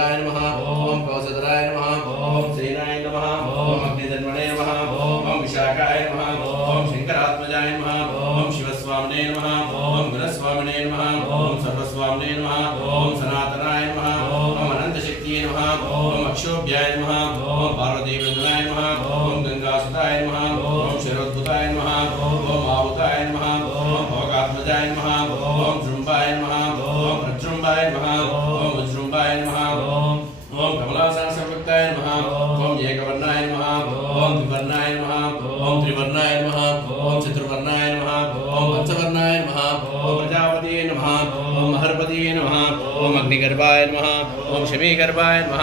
कपिलवराय नमः ओम कौशधराय नमः ओम सेनाय नमः ओम अग्निधन्वने नमः ओम विशाखाय नमः ओम शंकरात्मजाय नमः ओम शिवस्वामिने नमः ओम गुणस्वामिने नमः ओम सर्वस्वामिने नमः ओम सनातनाय नमः ओम अनंतशक्तिये नमः ओम अक्षोभ्याय नमः ओम पार्वतीवृंदनाय नमः ओम गंगासुताय नमः ओम शरोद्भुताय नमः ओम आवुताय नमः ओम भोगात्मजाय नमः ओम जृंभाय नमः ओम प्रजृंभाय नमः ओम वज्रृंभाय नमः ओम कमलासनसंयुक्ताय नमः ओम एकवर्णाय नमः ओम द्विवर्णाय नमः ओम त्रिवर्णाय नमः ओम चतुर्वर्णाय नमः ओम पंचवर्णाय नमः ओम प्रजापतिये नमः ओम महर्पतिये नमः ओम अग्निगर्भाय नमः ओम शमीगर्भाय नमः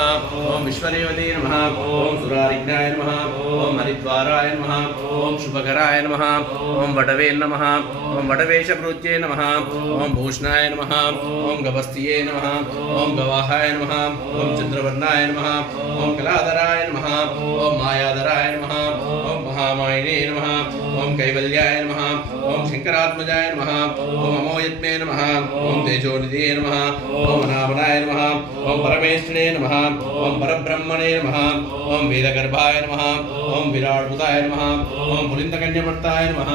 ओम विश्वदेवते नमः ओम सुरारिघ्नाय नमः ओम हरिद्वाराय नमः ओम शुभकराय नमः ओम वटवे नमः ओम वटवेशप्रोच्ये नमः ओम भूषणाय नमः ओम गवस्तिये नमः ओम गवाहाय नमः ओम चंद्रवर्णाय नमः ओम कलाधराय नमः ओम मायाधराय नमः ओम महामायिने नमः ओम कैवल्याय नमः ओम शंकरात्मजाय नमः ओम अमोयत्मे नमः ओम तेजोनिधये नमः ओम अनामनाय नमः ओम परमेश्वरे नमः ओम परब्रह्मणे नमः ओम वेदगर्भाय नमः ओम विराट्भुताय नमः ओम पुलिन्दकन्यवर्ताय नमः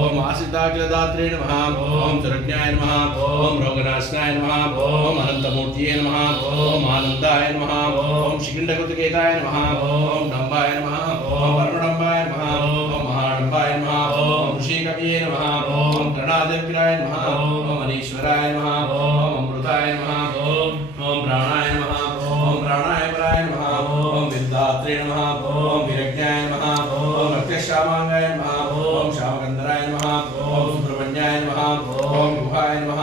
ओम आसिताखिलदात्रे नमः ओम शरण्याय नमः ओम रोगनाशनाय नमः ओम अनन्तमूर्तये नमः ओम आनन्दाय नमः ओम शिखण्डकृतकेताय नमः ओम डम्बाय नमः ओम परमडम्बाय नमः ओम महाडम्बाय नमः ओम ऋषिकविये नमः ओम गणाधिपतिराय नमः ओम अनीश्वराय नमः ओम अमृताय नमः ओम प्राणाय नमः ओम प्राणायपराय नमः ओम विद्यात्रे नमः ओम विरज्ञाय नमः ओम रक्तश्यामांगाय नमः ओम श्यामकन्दराय नमः ओम सुब्रह्मण्याय नमः ओम गुहाय नमः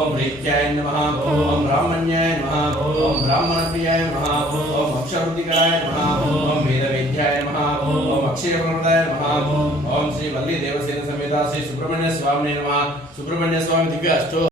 ओम ऋत्याय नमः ओम ब्राह्मण्याय नमः ओम ब्राह्मणप्रियाय नमः ओम अक्षरवृत्तिकराय नमः ओम वेदवेद्याय नमः ओम अक्षयप्रदाय नमः ओम श्री वल्ली देवसेन समेता श्री सुब्रह्मण्य स्वामिने नमः। सुब्रह्मण्य स्वामी दिव्य अष्टो